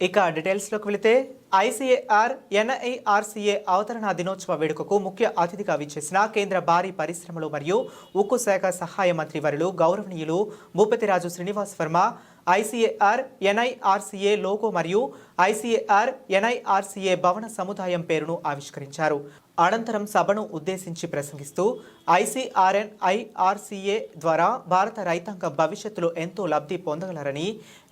ఇక డీటెయిల్స్లోకి వెళితే ఐసీఏఆర్ ఎన్ఐఆర్సీఏ అవతరణ దినోత్సవ వేడుకకు ముఖ్య అతిథిగా విచ్చేసిన కేంద్ర భారీ పరిశ్రమలు మరియు ఉక్కు శాఖ సహాయ మంత్రి వరులు గౌరవనీయులు Bhupathiraju Srinivas Varma ICAR NIRCA logo మరియు ఐసీఏఆర్ ఎన్ఐఆర్సీఏ భవన సముదాయం పేరును ఆవిష్కరించారు. అనంతరం సభను ఉద్దేశించి ప్రసంగిస్తూ ఐసీఆర్ఎన్ ఐఆర్సీఏ ద్వారా భారత రైతాంగం భవిష్యత్తులో ఎంతో లబ్ధి పొందగలరని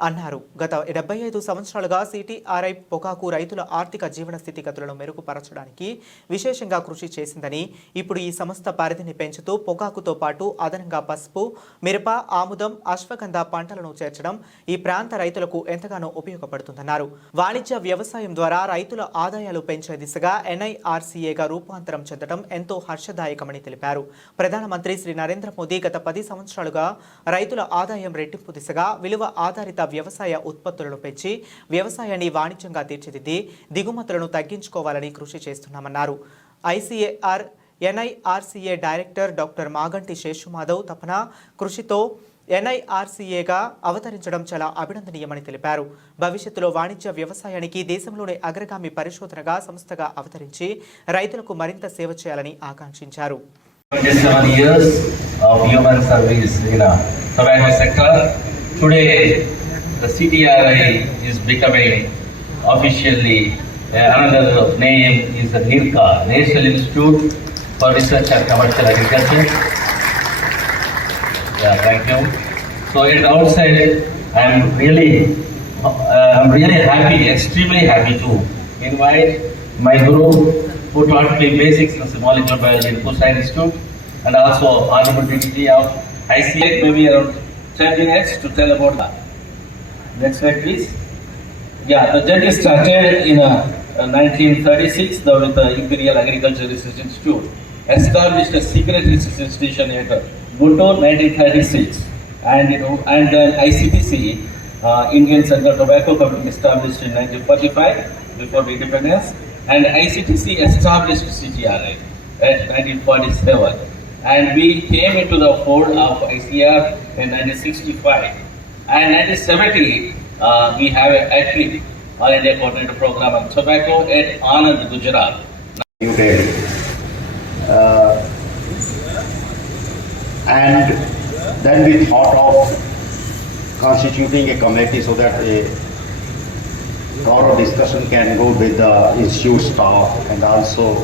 అన్నారు. గత డెబ్బై ఐదు సంవత్సరాలుగా సిటీఆర్ఐ పొగాకు రైతుల ఆర్థిక జీవన స్థితిగతులను మెరుగుపరచడానికి విశేషంగా కృషి చేసిందని ఇప్పుడు ఈ సంస్థ పరిధిని పెంచుతూ పొగాకుతో పాటు అదనంగా పసుపు మిరప ఆముదం అశ్వగంధ పంటలను చేర్చడం ఈ ప్రాంత రైతులకు ఎంతగానో ఉపయోగపడుతుందన్నారు. వాణిజ్య వ్యవసాయం ద్వారా రైతుల ఆదాయాలు పెంచే దిశగా ఎన్ఐఆర్సీఏగా రూపాంతరం చెందడం ఎంతో హర్షదాయకమని తెలిపారు. ప్రధానమంత్రి శ్రీ నరేంద్ర మోదీ గత పది సంవత్సరాలుగా రైతుల ఆదాయం రెట్టింపు దిశగా విలువ ఆధారిత వ్యవసాయ ఉత్పత్తులను పెంచి వ్యవసాయాన్ని వాణిజ్యంగా తీర్చిదిద్ది దిగుమతులను తగ్గించుకోవాలని కృషి చేస్తున్నామన్నారు. ICAR NIRCA director doctor Maganti Seshumadhav తపన కృషితో ఎన్ఐఆర్సీఏగా అవతరించడం చాలా అభినందనీయమని తెలిపారు. భవిష్యత్తులో వాణిజ్య వ్యవసాయానికి దేశంలోనే అగ్రగామి పరిశోధనగా సంస్థగా అవతరించి రైతులకు మరింత సేవ చేయాలని ఆకాంక్షించారు. 27 years of human service in a tobacco sector. Today, the CTRI is becoming officially uh, another name is the NIRCA, National Institute for Research and Commercial Agriculture. Yeah, thank you. So at outside, I am really, uh, I'm really happy, extremely happy to invite my guru who taught me basics in molecular biology in Kusai Institute and also Honorable DDT of ICA, maybe around 10 minutes to tell about that. Next slide, please. Yeah, the journey started in uh, 1936 the, with the Imperial Agricultural Research Institute, established a secret research institution at uh, Guntur 1936, and know, and then ICTC, uh, Indian Central Tobacco Company, established in 1945 before the independence, and ICTC established CTRI at 1947, and we came into the fold of ICR in 1965. And 1970, uh, we have a ATRI, All India Coordinator Program on Tobacco at Anand, Gujarat. New Delhi. Uh, and then we thought of constituting a committee so that a thorough discussion can go with the institute staff and also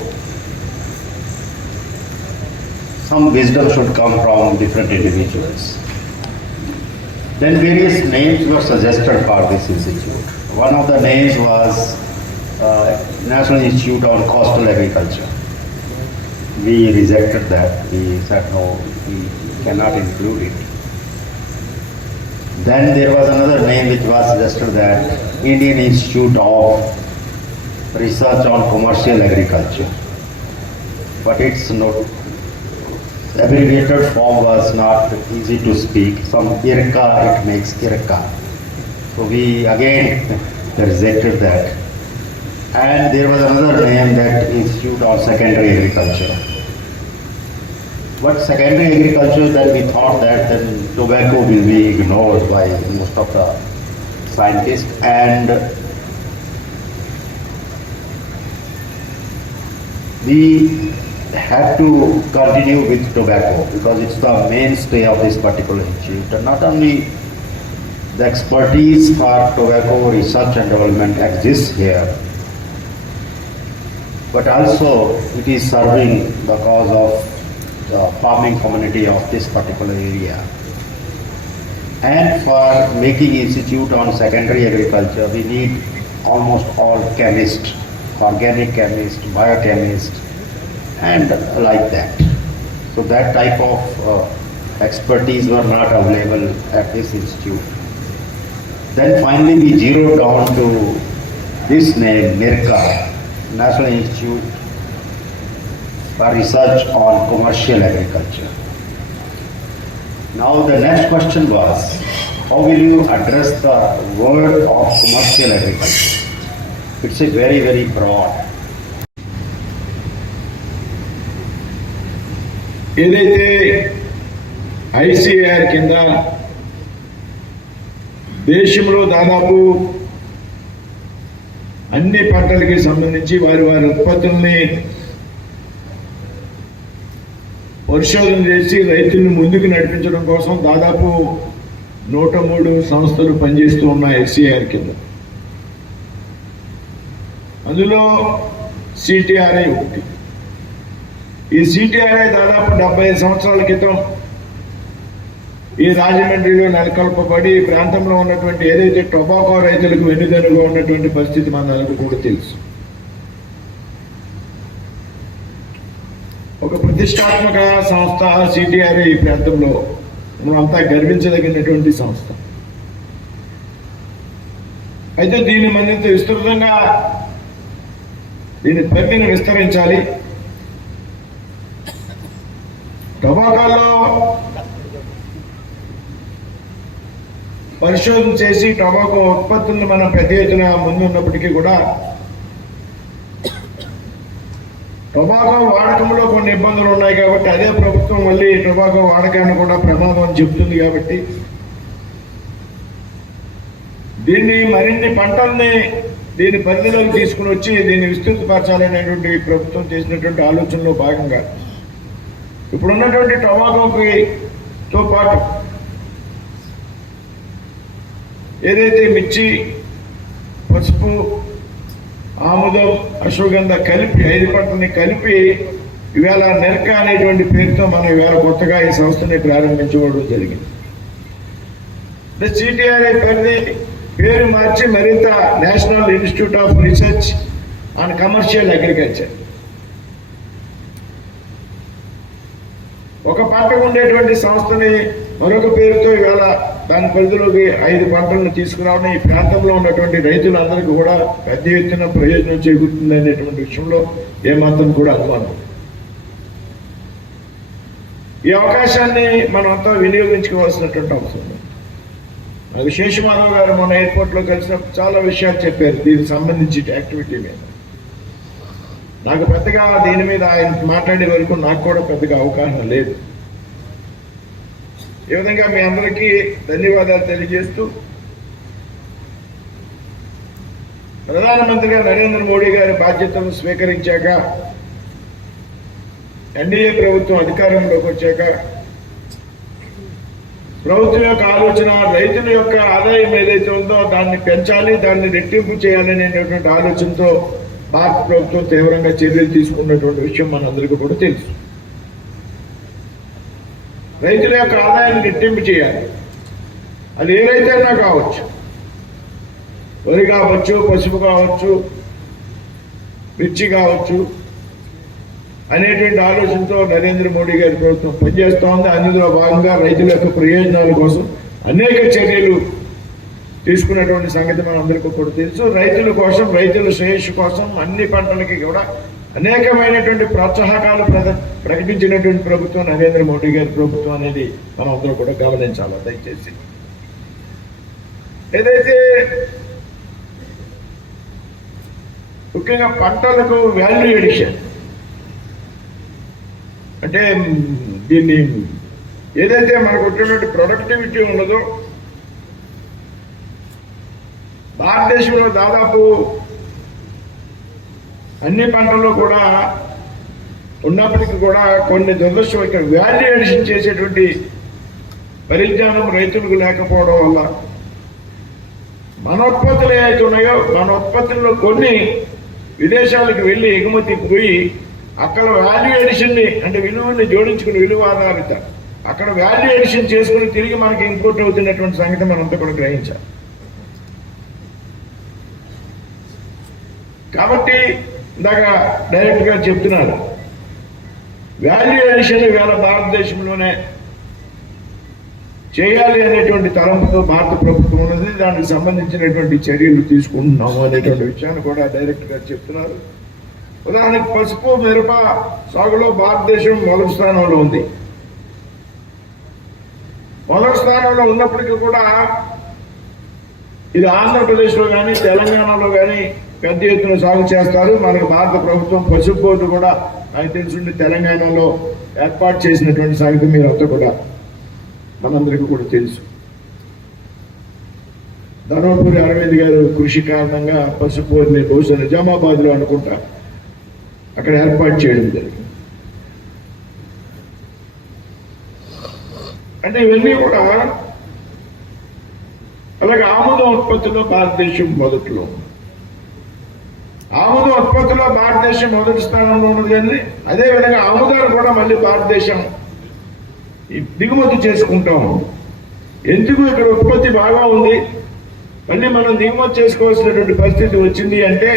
some wisdom should come from different individuals. Then various names were suggested for this institute. One of the names was uh, National Institute on Coastal Agriculture. We rejected that. We said no, we cannot include it. Then there was another name which was suggested that Indian Institute of Research on Commercial Agriculture. But it's not abbreviated form was not easy to speak. Some IRCA, it makes IRCA. So we again rejected that. And there was another name that Institute of Secondary Agriculture. But secondary agriculture, then we thought that then tobacco will be ignored by most of the scientists and we have to continue with tobacco because it's the mainstay of this particular institute. Not only the expertise for tobacco research and development exists here, but also it is serving the cause of the farming community of this particular area. And for making institute on secondary agriculture, we need almost all chemists, organic chemists, biochemists, and like that. So that type of uh, expertise were not available at this institute. Then finally we zeroed down to this name, NIRCA, National Institute Research on Commercial Agriculture. Now the next question was, how will you address the word of commercial agriculture? It's a very, very broad. ఏదైతే ICR కింద దేశంలో దాదాపు అన్ని పంటలకి సంబంధించి వారి వారి ఉత్పత్తుల్ని పరిశోధన చేసి రైతులను ముందుకు నడిపించడం కోసం దాదాపు నూట మూడు సంస్థలు పనిచేస్తూ ఉన్నాయి ఎస్సీఆర్ కింద. అందులో సిటిఆర్ఐ ఒకటి. ఈ సిటిఆర్ఐ దాదాపు డెబ్బై ఐదు సంవత్సరాల క్రితం ఈ రాజమండ్రిలో నెలకొల్పబడి ఈ ప్రాంతంలో ఉన్నటువంటి ఏదైతే టొబాకో రైతులకు వెన్నుదన్నుగా ఉన్నటువంటి పరిస్థితి మనందరికీ కూడా తెలుసు. ఒక ప్రతిష్టాత్మక సంస్థ సిటీఆర్ ఈ ప్రాంతంలో మనమంతా గర్వించదగినటువంటి సంస్థ. అయితే దీన్ని మరింత విస్తృతంగా దీని పరిధిని విస్తరించాలి. టొబాకాల్లో పరిశోధన చేసి టొబాకో ఉత్పత్తులను మనం పెద్ద ఎత్తున ముందున్నప్పటికీ కూడా టొబాకో వాడకంలో కొన్ని ఇబ్బందులు ఉన్నాయి కాబట్టి అదే ప్రభుత్వం మళ్ళీ టొబాకో వాడకాన్ని కూడా ప్రమాదం అని చెప్తుంది కాబట్టి దీన్ని మరిన్ని పంటల్ని దీని పరిధిలోకి తీసుకుని వచ్చి దీన్ని విస్తృతపరచాలనేటువంటి ప్రభుత్వం చేసినటువంటి ఆలోచనలో భాగంగా ఇప్పుడున్నటువంటి టొబాకోకి తో పాటు ఏదైతే మిర్చి పసుపు ఆముదం అశ్వగంధ కలిపి ఐదు పంటని కలిపి ఇవాళ నెర్క అనేటువంటి పేరుతో మనం ఇవాళ కొత్తగా ఈ సంస్థని ప్రారంభించుకోవడం జరిగింది. సిటిఆర్ఐ పరిధి పేరు మార్చి మరింత national institute of research on commercial agriculture. ఒక పంటకు ఉండేటువంటి సంస్థని మరొక పేరుతో ఇవాళ దాని పరిధిలోకి ఐదు పంటలను తీసుకురావడం ఈ ప్రాంతంలో ఉన్నటువంటి రైతులందరికీ కూడా పెద్ద ఎత్తున ప్రయోజనం చేకూరుతుంది అనేటువంటి విషయంలో ఏమాత్రం కూడా అనుమానం ఈ అవకాశాన్ని మనమంతా వినియోగించుకోవాల్సినటువంటి అవసరం ఉంది నాకు శేషమాధవ్ గారు మన ఎయిర్పోర్ట్లో కలిసినప్పుడు చాలా విషయాలు చెప్పారు దీనికి సంబంధించి యాక్టివిటీ మీద. నాకు పెద్దగా దీని మీద ఆయన మాట్లాడే వరకు నాకు కూడా పెద్దగా అవగాహన లేదు. ఈ విధంగా మీ అందరికీ ధన్యవాదాలు తెలియజేస్తూ ప్రధానమంత్రిగా నరేంద్ర మోడీ గారి బాధ్యతను స్వీకరించాక ఎన్డీఏ ప్రభుత్వం అధికారంలోకి వచ్చాక ప్రభుత్వం యొక్క ఆలోచన రైతుల యొక్క ఆదాయం ఏదైతే ఉందో దాన్ని పెంచాలి దాన్ని రెట్టింపు చేయాలనేటువంటి ఆలోచనతో భారత ప్రభుత్వం తీవ్రంగా చర్యలు తీసుకున్నటువంటి విషయం మనందరికీ కూడా తెలుసు. రైతుల యొక్క ఆదాయాన్ని రెట్టింపు చేయాలి. అది ఏ రైతైనా కావచ్చు. వరి కావచ్చు పసుపు కావచ్చు మిర్చి కావచ్చు అనేటువంటి ఆలోచనతో నరేంద్ర మోడీ గారి ప్రభుత్వం పనిచేస్తూ ఉంది. అందులో భాగంగా రైతుల యొక్క ప్రయోజనాల కోసం అనేక చర్యలు తీసుకున్నటువంటి సంగతి మనందరికీ కూడా తెలుసు. రైతుల కోసం రైతుల శ్రేయస్సు కోసం అన్ని పంటలకి కూడా అనేకమైనటువంటి ప్రోత్సాహకాలు ప్రద ప్రకటించినటువంటి ప్రభుత్వం నరేంద్ర మోడీ గారి ప్రభుత్వం అనేది మనం అందరూ కూడా గమనించాలి దయచేసి. ఏదైతే ముఖ్యంగా పంటలకు వాల్యూ ఎడిషన్ అంటే దీన్ని ఏదైతే మనకు వచ్చినటువంటి ప్రొడక్టివిటీ ఉన్నదో భారతదేశంలో దాదాపు అన్ని పంటల్లో కూడా ఉన్నప్పటికీ కూడా కొన్ని దురదృష్టం ఇక్కడ వాల్యూ ఎడిషన్ చేసేటువంటి పరిజ్ఞానం రైతులకు లేకపోవడం వల్ల మన ఉత్పత్తులు ఏవైతే ఉన్నాయో మన ఉత్పత్తుల్లో కొన్ని విదేశాలకు వెళ్ళి ఎగుమతి పోయి అక్కడ వాల్యూ ఎడిషన్ని అంటే విలువని జోడించుకుని విలువ ఆధారిత అక్కడ వాల్యూ ఎడిషన్ చేసుకుని తిరిగి మనకి ఇంపోర్ట్ అవుతున్నటువంటి సంగతి మనంతా కూడా గ్రహించాలి. కాబట్టి ఇందాక డైరెక్ట్గా చెప్తున్నారు. వాల్యూ ఎడిషన్ ఇవాళ భారతదేశంలోనే చేయాలి అనేటువంటి తలంపుతో భారత ప్రభుత్వం ఉన్నది. దానికి సంబంధించినటువంటి చర్యలు తీసుకుంటున్నాము అనేటువంటి విషయాన్ని కూడా డైరెక్ట్గా చెప్తున్నారు. ఉదాహరణకు పసుపు మిరప సాగులో భారతదేశం మొదటి స్థానంలో ఉంది. మొదటి స్థానంలో ఉన్నప్పటికీ కూడా ఇది ఆంధ్రప్రదేశ్లో కానీ తెలంగాణలో కానీ పెద్ద ఎత్తున సాగు చేస్తారు. మనకు భారత ప్రభుత్వం పసుపు బోర్డు కూడా నాకు తెలిసింది తెలంగాణలో ఏర్పాటు చేసినటువంటి సంగతి మీరు అంతా కూడా మనందరికీ కూడా తెలుసు. ధర్మపురి అరవింద్ గారు కృషి కారణంగా పసుపూరిని బహుశా నిజామాబాద్లో అనుకుంటా అక్కడ ఏర్పాటు చేయడం జరిగింది. అంటే ఇవన్నీ కూడా అలాగే ఆముదం ఉత్పత్తిలో భారతదేశం మొదట్లో. ఉంది. ఆముదం ఉత్పత్తిలో భారతదేశం మొదటి స్థానంలో ఉన్నది కానీ అదేవిధంగా ఆముదాలు కూడా మళ్ళీ భారతదేశం దిగుమతి చేసుకుంటాము ఎందుకు ఇక్కడ ఉత్పత్తి బాగా ఉంది? మళ్ళీ మనం దిగుమతి చేసుకోవాల్సినటువంటి పరిస్థితి వచ్చింది అంటే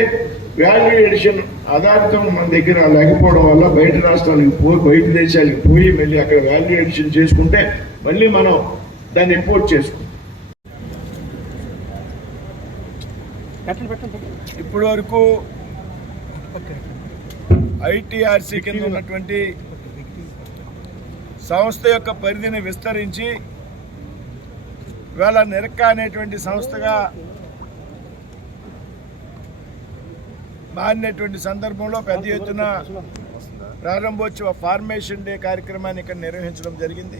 వాల్యూ ఎడిషన్ ఆధారితం మన దగ్గర లేకపోవడం వల్ల బయట రాష్ట్రాలకు పోయి బయట దేశాలకు పోయి మళ్ళీ అక్కడ వాల్యూ ఎడిషన్ చేసుకుంటే మళ్ళీ మనం దాన్ని ఇంపోర్ట్ చేసుకుంటాం. ఇప్పటి వరకు ఐటీఆర్సీ కింద ఉన్నటువంటి సంస్థ యొక్క పరిధిని విస్తరించి ఇవాళ నిరక్క అనేటువంటి సంస్థగా మారినటువంటి సందర్భంలో పెద్ద ఎత్తున ప్రారంభోత్సవ ఫార్మేషన్ డే కార్యక్రమాన్ని ఇక్కడ నిర్వహించడం జరిగింది.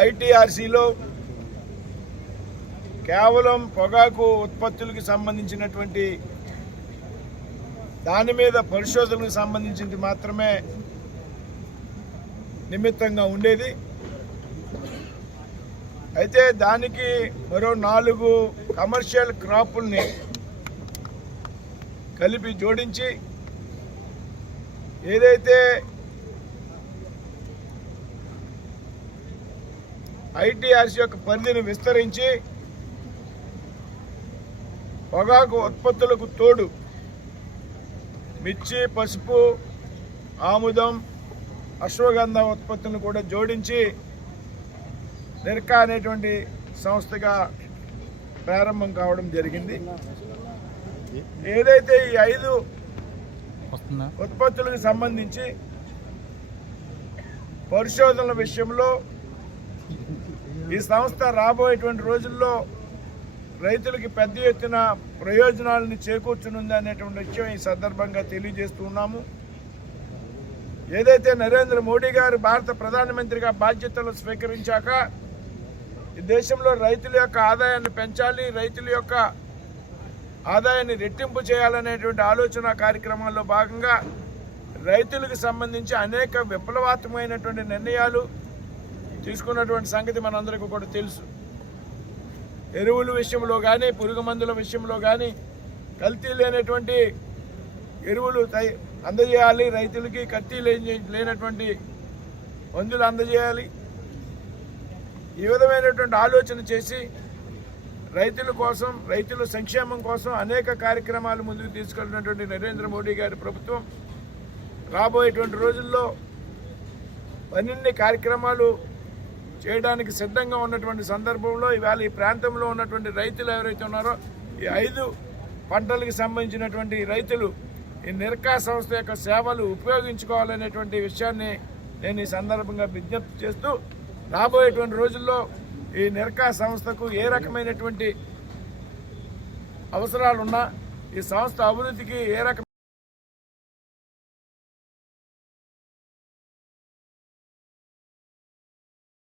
ఐటీఆర్సీలో కేవలం పొగాకు ఉత్పత్తులకు సంబంధించినటువంటి దాని మీద పరిశోధనకు సంబంధించింది మాత్రమే నిమిత్తంగా ఉండేది. అయితే దానికి మరో నాలుగు కమర్షియల్ క్రాపుల్ని కలిపి జోడించి ఏదైతే ఐటీఆర్సీ యొక్క పరిధిని విస్తరించి పొగాకు ఉత్పత్తులకు తోడు మిర్చి పసుపు ఆముదం అశ్వగంధ ఉత్పత్తులను కూడా జోడించి నిర్కా అనేటువంటి సంస్థగా ప్రారంభం కావడం జరిగింది. ఏదైతే ఈ ఐదు ఉత్పత్తులకు సంబంధించి పరిశోధనల విషయంలో ఈ సంస్థ రాబోయేటువంటి రోజుల్లో రైతులకి పెద్ద ఎత్తున ప్రయోజనాలను చేకూర్చనుంది అనేటువంటి విషయం ఈ సందర్భంగా తెలియజేస్తున్నాము ఏదైతే నరేంద్ర మోడీ గారు భారత ప్రధానమంత్రిగా బాధ్యతలు స్వీకరించాక ఈ దేశంలో రైతుల యొక్క ఆదాయాన్ని పెంచాలి రైతుల యొక్క ఆదాయాన్ని రెట్టింపు చేయాలనేటువంటి ఆలోచన కార్యక్రమాల్లో భాగంగా రైతులకు సంబంధించి అనేక విప్లవాత్మకమైనటువంటి నిర్ణయాలు తీసుకున్నటువంటి సంగతి మనందరికీ కూడా తెలుసు. ఎరువుల విషయంలో కానీ పురుగు మందుల విషయంలో కానీ కల్తీ లేనటువంటి ఎరువులు అందజేయాలి. రైతులకి కల్తీ లేని- లేనటువంటి మందులు అందజేయాలి. ఈ విధమైనటువంటి ఆలోచన చేసి రైతుల కోసం రైతుల సంక్షేమం కోసం అనేక కార్యక్రమాలు ముందుకు తీసుకెళ్ళినటువంటి నరేంద్ర మోడీ గారి ప్రభుత్వం రాబోయేటువంటి రోజుల్లో పన్నెండు కార్యక్రమాలు చేయడానికి సిద్ధంగా ఉన్నటువంటి సందర్భంలో ఇవాళ ఈ ప్రాంతంలో ఉన్నటువంటి రైతులు ఎవరైతే ఉన్నారో ఈ ఐదు పంటలకు సంబంధించినటువంటి రైతులు ఈ నిర్కా సంస్థ యొక్క సేవలు ఉపయోగించుకోవాలనేటువంటి విషయాన్ని నేను ఈ సందర్భంగా విజ్ఞప్తి చేస్తూ రాబోయేటువంటి రోజుల్లో ఈ నిర్కా సంస్థకు ఏ రకమైనటువంటి అవసరాలున్నా ఈ సంస్థ అభివృద్ధికి ఏ రకం